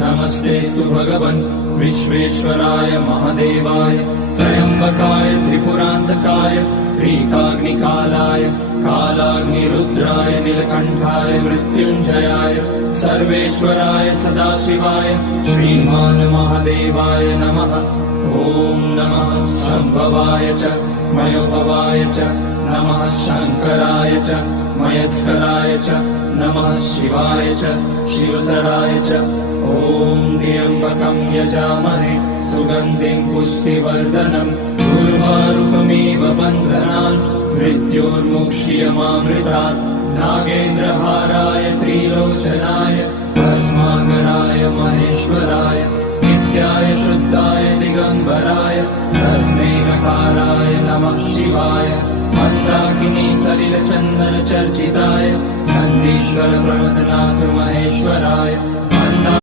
नमस्तेऽस्तु भगवन् विश्वेश्वराय महादेवाय त्र्यम्बकाय त्रिपुरान्तकाय त्रिकाग्निकालाय कालाग्निरुद्राय नीलकण्ठाय मृत्युञ्जयाय सर्वेश्वराय सदाशिवाय श्रीमान् महादेवाय नमः। ॐ नमः शम्भवाय च मयोभवाय च नमः शङ्कराय च मयस्कराय च नमः शिवाय च शिवतराय च। ॐ त्र्यम्बकं यजामहे सुगन्धिं पुष्टिवर्धनम् उर्वारुकमिव बन्धनान् मृत्योर्मुक्ष्यमामृतात्। नागेन्द्रहाराय त्रिलोचनाय भस्माकराय महेश्वराय नित्याय शुद्धाय दिगम्बराय तस्मै नकाराय नमः शिवाय। मन्दाकिनी सलिलचन्दन चर्चिताय नन्दीश्वर प्रमथनाथ महेश्वराय